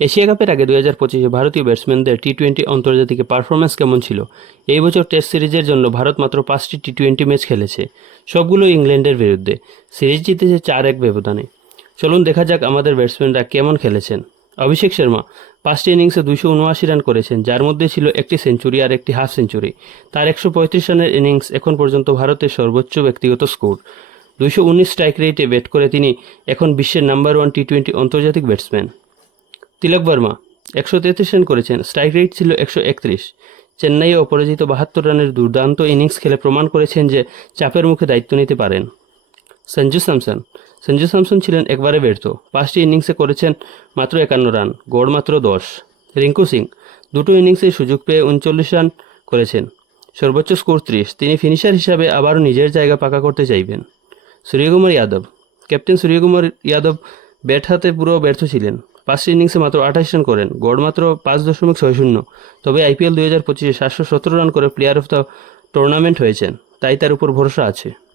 Asia কাপের আগে 2025-এ ভারতীয় ব্যাটসম্যানদের টি-20 আন্তর্জাতিকে পারফরম্যান্স কেমন ছিল? এই বছর টেস্ট সিরিজের জন্য ভারত মাত্র 5টি টি-20 ম্যাচ খেলেছে, সবগুলো ইংল্যান্ডের বিরুদ্ধে। সিরিজ জিতেছে 4-1 ব্যবধানে। চলুন দেখা যাক আমাদের ব্যাটসম্যানরা কেমন খেলেছেন। অভিষেক শর্মা 5টি ইনিংসে 279 রান করেছেন, যার মধ্যে ছিল একটি সেঞ্চুরি আর একটি হাফ সেঞ্চুরি। তার 135 রানের ইনিংস এখন পর্যন্ত ভারতের সর্বোচ্চ ব্যক্তিগত স্কোর। 219 স্ট্রাইক রেটে ব্যাট করে তিনি এখন বিশ্বের নাম্বার 1 টি-20 আন্তর্জাতিক ব্যাটসম্যান। তিলক বর্মা 133 রান করেছেন, স্ট্রাইক রেট ছিল 131। চেন্নাইয়ে অপরাজিত 72 রানের দুর্দান্ত ইনিংস খেলে প্রমাণ করেছেন যে চাপের মুখে দায়িত্ব নিতে পারেন। সঞ্জু স্যামসন ছিলেন একবারে ব্যর্থ, 5টি ইনিংসে করেছেন মাত্র 51 রান, গড় মাত্র 10। রিঙ্কু সিং 2টো ইনিংসে সুযোগ পেয়ে 39 রান করেছেন, সর্বোচ্চ স্কোর 30। তিনি ফিনিশার হিসাবে আবারও নিজের জায়গা পাকা করতে চাইবেন। ক্যাপ্টেন সূর্যকুমার যাদব ব্যাট হাতে পুরো ব্যর্থ ছিলেন, 5টি ইনিংসে মাত্র 28 রান করেন, গড় মাত্র 5.60। তবে IPL 2025-এ 717 রান করে প্লেয়ার অফ দ্য টুর্নামেন্ট হয়েছেন, তাই তার উপর ভরসা আছে।